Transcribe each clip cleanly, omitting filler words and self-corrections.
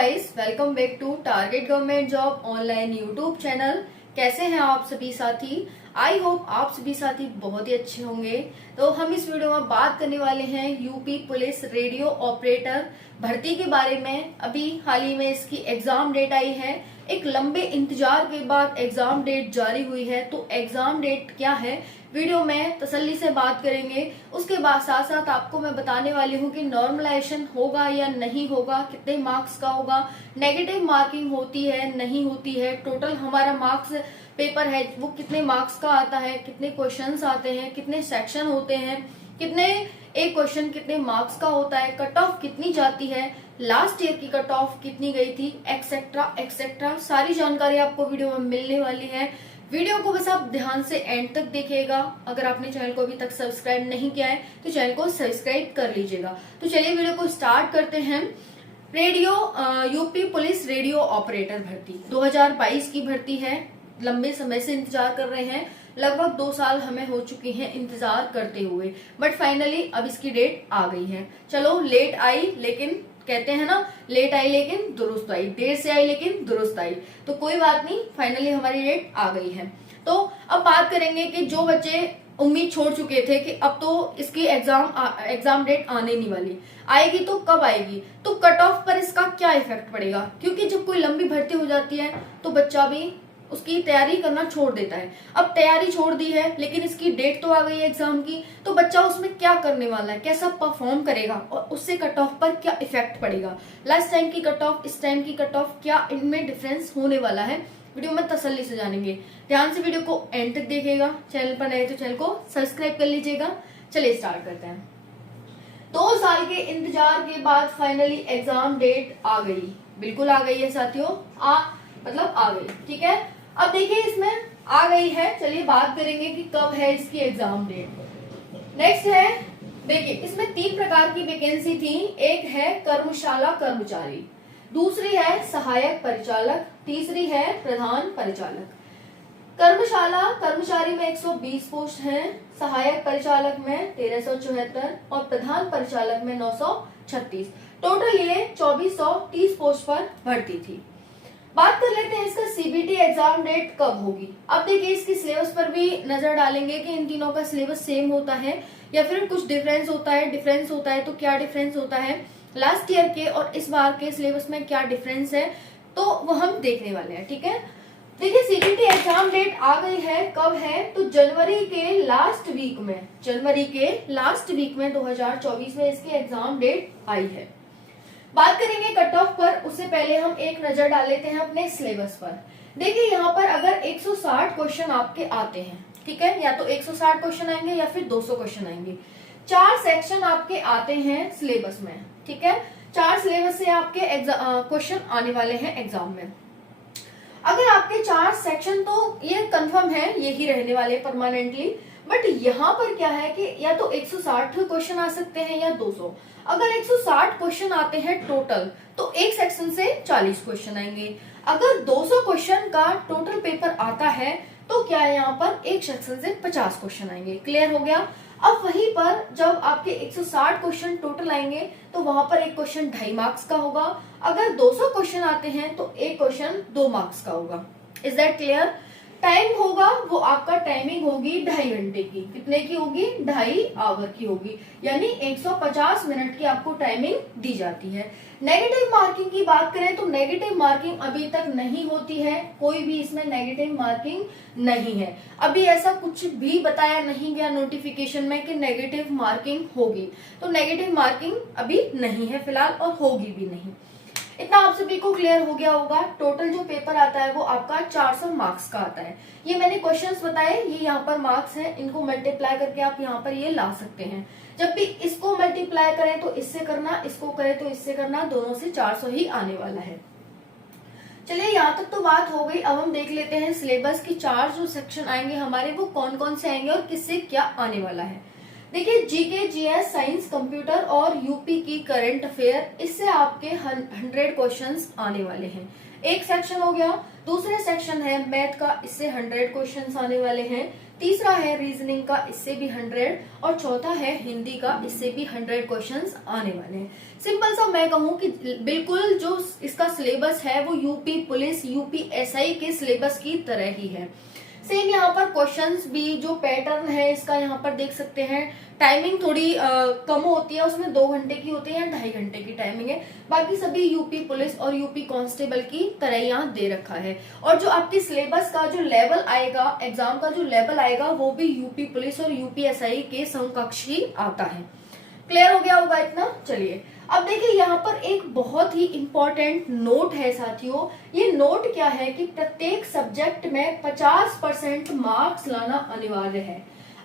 Guys, welcome back to target government job online YouTube channel. कैसे हैं आप सभी साथी? आई होप आप सभी साथी बहुत ही अच्छे होंगे। तो हम इस वीडियो में बात करने वाले हैं यूपी पुलिस रेडियो ऑपरेटर भर्ती के बारे में। अभी हाल ही में इसकी एग्जाम डेट आई है। एक लंबे इंतजार के बाद एग्जाम डेट जारी हुई है। तो एग्जाम डेट क्या है, वीडियो में तसल्ली से बात करेंगे। उसके बाद साथ साथ आपको मैं बताने वाली हूँ कि नॉर्मलाइजेशन होगा या नहीं होगा, कितने मार्क्स का होगा, नेगेटिव मार्किंग होती है नहीं होती है, टोटल हमारा मार्क्स पेपर है वो कितने मार्क्स का आता है, कितने क्वेश्चंस आते हैं, कितने सेक्शन होते हैं, कितने एक क्वेश्चन कितने मार्क्स का होता है, कट ऑफ कितनी जाती है, लास्ट ईयर की कट ऑफ कितनी गई थी, एक्सेट्रा एक्सेट्रा सारी जानकारी आपको वीडियो में मिलने वाली है। वीडियो को बस आप ध्यान से एंड तक देखिएगा। अगर आपने चैनल को अभी तक सब्सक्राइब नहीं किया है तो चैनल को सब्सक्राइब कर लीजिएगा। तो चलिए वीडियो को स्टार्ट करते हैं। यूपी पुलिस रेडियो ऑपरेटर भर्ती 2022 की भर्ती है। लंबे समय से इंतजार कर रहे हैं, लगभग 2 साल हमें हो चुके हैं इंतजार करते हुए, बट फाइनली अब इसकी डेट आ गई है। चलो लेट आई लेकिन कहते हैं ना, लेट आई लेकिन दुरुस्त आई, देर से आई लेकिन दुरुस्त आई। तो कोई बात नहीं, फाइनली हमारी डेट आ गई है। तो अब बात करेंगे कि जो बच्चे उम्मीद छोड़ चुके थे कि अब तो इसकी एग्जाम डेट आने नहीं वाली, आएगी तो कब आएगी, तो कट ऑफ पर इसका क्या इफेक्ट पड़ेगा। क्योंकि जब कोई लंबी भर्ती हो जाती है तो बच्चा भी उसकी तैयारी करना छोड़ देता है। अब तैयारी छोड़ दी है लेकिन इसकी डेट तो आ गई है एग्जाम की, तो बच्चा उसमें क्या करने वाला है, कैसा परफॉर्म करेगा और उससे कट ऑफ पर क्या इफेक्ट पड़ेगा। लास्ट टाइम की कट ऑफ, इस टाइम की कट ऑफ, क्या इनमें डिफरेंस होने वाला है, वीडियो में तसल्ली से जानेंगे। ध्यान से वीडियो को एंड तक देखिएगा। चैनल पर नए तो चैनल को सब्सक्राइब कर लीजिएगा। चलिए स्टार्ट करते हैं। 2 साल के इंतजार के बाद फाइनली एग्जाम डेट आ गई, बिल्कुल आ गई है साथियों, मतलब आ गई, ठीक है। अब देखिए इसमें आ गई है, चलिए बात करेंगे कि कब है इसकी एग्जाम डेट। नेक्स्ट है, देखिए इसमें 3 प्रकार की वैकेंसी थी। एक है कर्मशाला कर्मचारी, दूसरी है सहायक परिचालक, तीसरी है प्रधान परिचालक। कर्मशाला कर्मचारी में 120 पोस्ट हैं, सहायक परिचालक में 1374 और प्रधान परिचालक में 936। टोटल ये 2430 पोस्ट पर भर्ती थी। बात कर लेते हैं इसका सीबीटी एग्जाम डेट कब होगी। अब देखिए इसकी सिलेबस पर भी नजर डालेंगे कि इन तीनों का सिलेबस सेम होता है या फिर कुछ डिफरेंस होता है। डिफरेंस होता है तो क्या डिफरेंस होता है, लास्ट ईयर के और इस बार के सिलेबस में क्या डिफरेंस है, तो वो हम देखने वाले हैं, ठीक है। देखिए सीबीटी एग्जाम डेट आ गई है, कब है, तो जनवरी के लास्ट वीक में 2024 में इसकी एग्जाम डेट आई है। बात करेंगे कट ऑफ पर, उससे पहले हम एक नजर डाल लेते हैं अपने सिलेबस पर। देखिए यहाँ पर अगर 160 क्वेश्चन आपके आते हैं, ठीक है, या तो 160 क्वेश्चन आएंगे या फिर 200 क्वेश्चन आएंगे। 4 सेक्शन आपके आते हैं सिलेबस में, ठीक है। 4 सिलेबस से आपके क्वेश्चन आने वाले हैं एग्जाम में। अगर आपके 4 सेक्शन, तो ये कंफर्म है यही रहने वाले परमानेंटली, बट यहाँ पर क्या है कि या तो 160 क्वेश्चन आ सकते हैं या 200। अगर 160 क्वेश्चन आते हैं टोटल तो एक सेक्शन से 40 क्वेश्चन आएंगे। अगर 200 क्वेश्चन का टोटल पेपर आता है तो क्या है, यहाँ पर एक सेक्शन से 50 क्वेश्चन आएंगे। क्लियर हो गया। अब वहीं पर जब आपके 160 क्वेश्चन टोटल आएंगे तो वहां पर एक क्वेश्चन 2.5 मार्क्स का होगा। अगर 200 क्वेश्चन आते हैं तो एक क्वेश्चन 2 मार्क्स का होगा। Is that clear. टाइम होगा वो आपका टाइमिंग होगी 2.5 घंटे की। कितने की होगी, 2.5 आवर की होगी, यानी 150 मिनट की आपको टाइमिंग दी जाती है। नेगेटिव मार्किंग की बात करें तो नेगेटिव मार्किंग अभी तक नहीं होती है, कोई भी इसमें नेगेटिव मार्किंग नहीं है। अभी ऐसा कुछ भी बताया नहीं गया नोटिफिकेशन में कि नेगेटिव मार्किंग होगी, तो नेगेटिव मार्किंग अभी नहीं है फिलहाल और होगी भी नहीं। इतना आप सभी को क्लियर हो गया होगा। टोटल जो पेपर आता है वो आपका 400 मार्क्स का आता है। ये मैंने क्वेश्चंस बताए, ये यहाँ पर मार्क्स हैं, इनको मल्टीप्लाई करके आप यहाँ पर ये ला सकते हैं। जब भी इसको मल्टीप्लाई करें तो इससे करना, इसको करें तो इससे करना, दोनों से 400 ही आने वाला है। चलिए यहाँ तक तो बात हो गई। अब हम देख लेते हैं सिलेबस की 4 जो सेक्शन आएंगे हमारे वो कौन कौन से आएंगे और किससे क्या आने वाला है। देखिए जीके, जीएस, साइंस, कंप्यूटर और यूपी की करंट अफेयर, इससे आपके 100 क्वेश्चंस आने वाले हैं। एक सेक्शन हो गया। दूसरे सेक्शन है मैथ का, इससे 100 क्वेश्चंस आने वाले हैं। तीसरा है रीजनिंग का, इससे भी 100, और चौथा है हिंदी का, इससे भी 100 क्वेश्चंस आने वाले हैं। सिंपल सा मैं कहूँ कि बिल्कुल जो इसका सिलेबस है वो यूपी पुलिस, यूपी एसआई के सिलेबस की तरह ही है। सेम यहाँ पर क्वेश्चंस भी, जो पैटर्न है इसका यहाँ पर देख सकते हैं। टाइमिंग थोड़ी कम होती है, उसमें 2 घंटे की होती है या 2.5 घंटे की टाइमिंग है। बाकी सभी यूपी पुलिस और यूपी कांस्टेबल की तरह यहाँ दे रखा है। और जो आपकी सिलेबस का जो लेवल आएगा, एग्जाम का जो लेवल आएगा, वो भी यूपी पुलिस और यूपी एसआई के समकक्ष ही आता है। क्लियर हो गया होगा इतना। चलिए अब देखिए यहाँ पर एक बहुत ही इंपॉर्टेंट नोट है साथियों। ये नोट क्या है कि प्रत्येक सब्जेक्ट में 50% मार्क्स लाना अनिवार्य है।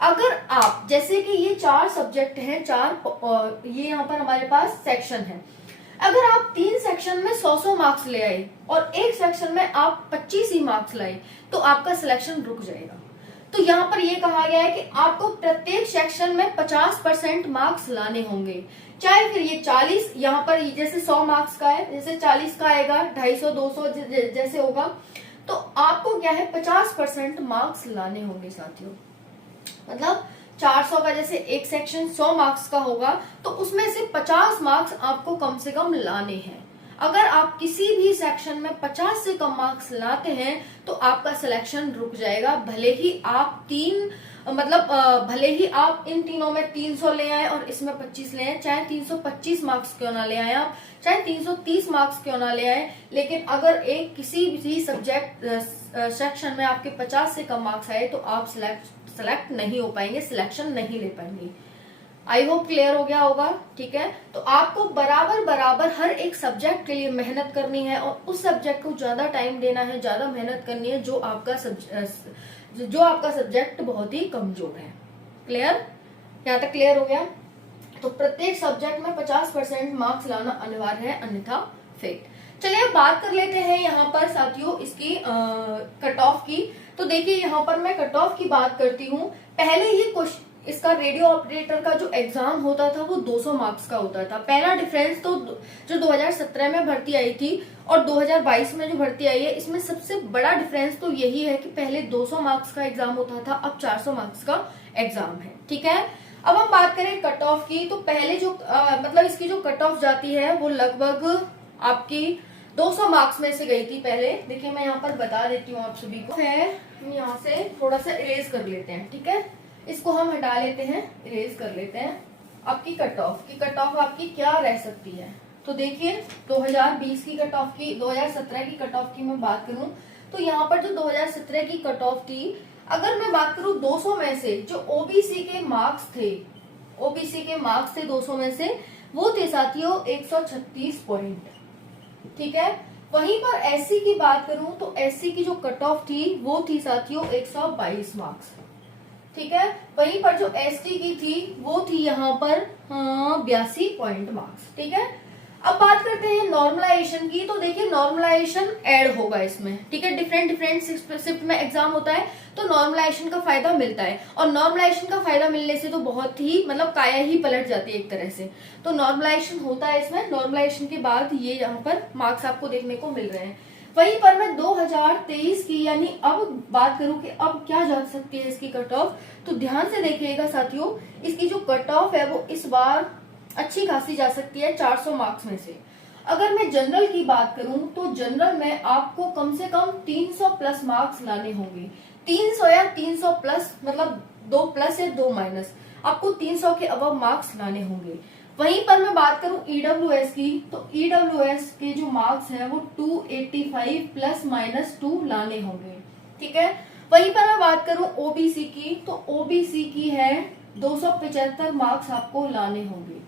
अगर आप, जैसे कि ये 4 सब्जेक्ट हैं, 4 ये यहाँ पर हमारे पास सेक्शन है, अगर आप 3 सेक्शन में 100 मार्क्स ले आए और एक सेक्शन में आप 25 ही मार्क्स लाए तो आपका सिलेक्शन रुक जाएगा। तो यहाँ पर ये कहा गया है कि आपको प्रत्येक सेक्शन में 50% मार्क्स लाने होंगे। चाहे फिर ये 40, यहाँ पर जैसे 100 मार्क्स का है, जैसे 40 का आएगा, 250, 200 जैसे होगा, तो आपको क्या है 50% मार्क्स लाने होंगे साथियों। मतलब 400 का जैसे एक सेक्शन 100 मार्क्स का होगा, तो उसमें से 50 मार्क्स आपको कम से कम लाने हैं। अगर आप किसी भी सेक्शन में 50 से कम मार्क्स लाते हैं तो आपका सिलेक्शन रुक जाएगा। भले ही आप भले ही आप इन तीनों में 300 ले आए और इसमें 25 ले आए, चाहे 325 मार्क्स क्यों ना ले आए आप, चाहे 330 मार्क्स क्यों ना ले आए, लेकिन अगर एक किसी भी सब्जेक्ट सेक्शन में आपके 50 से कम मार्क्स आए तो आप सिलेक्ट नहीं हो पाएंगे, सिलेक्शन नहीं ले पाएंगे। आई होप क्लियर हो गया होगा। ठीक है, तो आपको बराबर हर एक सब्जेक्ट के लिए मेहनत करनी है और उस सब्जेक्ट को ज्यादा टाइम देना है, ज्यादा मेहनत करनी है जो आपका सब्जेक्ट बहुत ही कमजोर है। क्लियर, यहाँ तक क्लियर हो गया। तो प्रत्येक सब्जेक्ट में 50% मार्क्स लाना अनिवार्य है, अन्यथा फेल। चलिए अब बात कर लेते हैं यहाँ पर साथियों इसकी कट ऑफ की। तो देखिए यहाँ पर मैं कट ऑफ की बात करती हूँ। पहले ये क्वेश्चन, इसका रेडियो ऑपरेटर का जो एग्जाम होता था वो 200 मार्क्स का होता था। पहला डिफरेंस तो जो 2017 में भर्ती आई थी और 2022 में जो भर्ती आई है, इसमें सबसे बड़ा डिफरेंस तो यही है कि पहले 200 मार्क्स का एग्जाम होता था, अब 400 मार्क्स का एग्जाम है। ठीक है, अब हम बात करें कट ऑफ की। तो पहले जो मतलब इसकी जो कट ऑफ जाती है वो लगभग आपकी 200 मार्क्स में से गई थी पहले। देखिए मैं यहाँ पर बता देती हूँ आप सभी को है, हम यहाँ से थोड़ा सा इरेज कर लेते हैं। ठीक है, इसको हम हटा लेते हैं, इरेज कर लेते हैं। आपकी कट ऑफ आपकी क्या रह सकती है। तो देखिए 2020 की कट ऑफ की, 2017 की कट ऑफ की मैं बात करूं तो यहाँ पर जो 2017 की कट ऑफ थी, अगर मैं बात करूं 200 में से जो ओबीसी के मार्क्स थे, 200 में से वो थे साथियों 136 पॉइंट। ठीक है, वहीं पर एससी की बात करूं तो एससी की जो कट ऑफ थी वो थी साथियों 122 मार्क्स। ठीक है, वहीं पर जो एसटी की थी वो थी यहाँ पर 82 पॉइंट मार्क्स। ठीक है, अब बात करते हैं नॉर्मलाइजेशन की। तो देखिए नॉर्मलाइजेशन ऐड होगा इसमें। ठीक है, डिफरेंट शिफ्ट में एग्जाम होता है तो नॉर्मलाइजेशन का फायदा मिलता है, और नॉर्मलाइजेशन का फायदा मिलने से तो बहुत ही मतलब काया ही पलट जाती है एक तरह से। तो नॉर्मलाइजेशन होता है इसमें, नॉर्मलाइजेशन के बाद ये यहाँ पर मार्क्स आपको देखने को मिल रहे हैं। वहीं पर मैं 2023 की यानी अब बात करूं कि अब क्या जा सकती है इसकी कट ऑफ, तो ध्यान से देखिएगा साथियों, इसकी जो कट ऑफ है वो इस बार अच्छी खासी जा सकती है 400 मार्क्स में से। अगर मैं जनरल की बात करूं तो जनरल में आपको कम से कम 300 प्लस मार्क्स लाने होंगे। 300 या 300 प्लस मतलब 2 प्लस या 2 माइनस, आपको 300 के अबव मार्क्स लाने होंगे। वहीं पर मैं बात करूं ईडब्ल्यूएस की, तो ईडब्ल्यूएस के जो मार्क्स हैं वो 285 प्लस माइनस 2 लाने होंगे। ठीक है, वहीं पर मैं बात करूं ओबीसी की, तो ओबीसी की है 275 मार्क्स आपको लाने होंगे।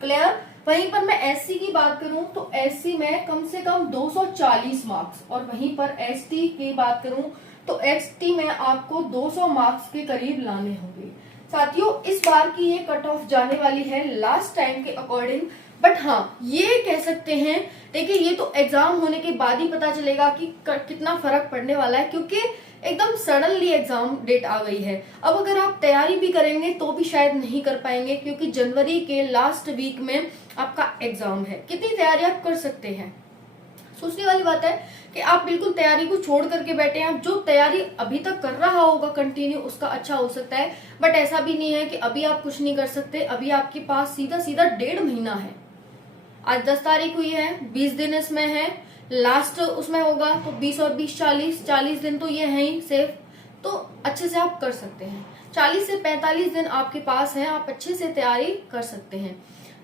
क्लियर, वहीं पर मैं एससी की बात करूं तो एससी में कम से कम 240 मार्क्स, और वहीं पर एसटी की बात करूं तो एसटी में आपको 200 मार्क्स के करीब लाने होंगे। साथियों इस बार की ये कट ऑफ जाने वाली है लास्ट टाइम के अकॉर्डिंग बट हाँ, ये कह सकते हैं, देखिए ये तो एग्जाम होने के बाद ही पता चलेगा कि कितना फर्क पड़ने वाला है, क्योंकि एकदम सडनली एग्जाम डेट आ गई है। अब अगर आप तैयारी भी करेंगे तो भी शायद नहीं कर पाएंगे, क्योंकि जनवरी के लास्ट वीक में आपका एग्जाम है। कितनी तैयारी आप कर सकते हैं, सोचने वाली बात है कि आप बिल्कुल तैयारी को छोड़ करके बैठे हैं। जो तैयारी अभी तक कर रहा होगा कंटिन्यू, उसका अच्छा हो सकता है, बट ऐसा भी नहीं है कि अभी आप कुछ नहीं कर सकते। अभी आपके पास सीधा सीधा 1.5 महीना है। आज 10 तारीख हुई है, 20 दिन इसमें है, लास्ट उसमें होगा तो 20 और 20 40 दिन तो ये है ही सेफ। तो अच्छे से आप कर सकते हैं, 40 से 45 दिन आपके पास है, आप अच्छे से तैयारी कर सकते हैं।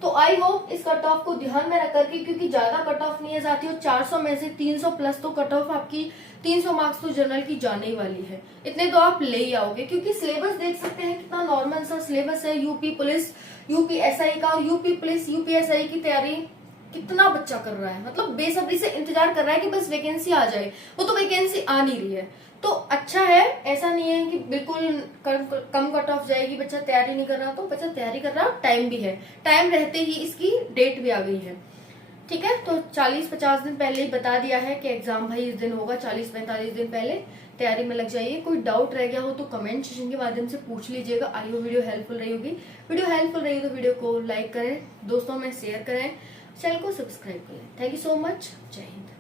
तो आई होप इस कट ऑफ को ध्यान में रख करके, क्योंकि ज्यादा कट ऑफ नहीं है साथियों, 400 में से 300 प्लस तो कट ऑफ आपकी, 300 मार्क्स तो जनरल की जाने ही वाली है। इतने तो आप ले ही आओगे, क्योंकि सिलेबस देख सकते हैं कितना नॉर्मल सा सिलेबस है। यूपी पुलिस, यूपी एसआई का, और यूपी पुलिस यूपी एसआई की तैयारी कितना बच्चा कर रहा है, मतलब बेसब्री से इंतजार कर रहा है कि बस वैकेंसी आ जाए। वो तो वैकेंसी आ नहीं रही है, तो अच्छा है। ऐसा नहीं है कि बिल्कुल कम कट ऑफ जाएगी, बच्चा तैयारी नहीं कर रहा, तो बच्चा तैयारी कर रहा, टाइम भी है, टाइम रहते ही इसकी डेट भी आ गई है। ठीक है, तो 40-50 दिन पहले ही बता दिया है कि एग्जाम भाई इस दिन होगा, 40-45 दिन पहले तैयारी में लग जाइए। कोई डाउट रह गया हो तो कमेंट सेक्शन के माध्यम से पूछ लीजिएगा। आई होप वीडियो हेल्पफुल रही होगी। वीडियो हेल्पफुल रही तो वीडियो को लाइक करें, दोस्तों में शेयर करें, चैनल को सब्सक्राइब करें। थैंक यू सो मच, जय हिंद।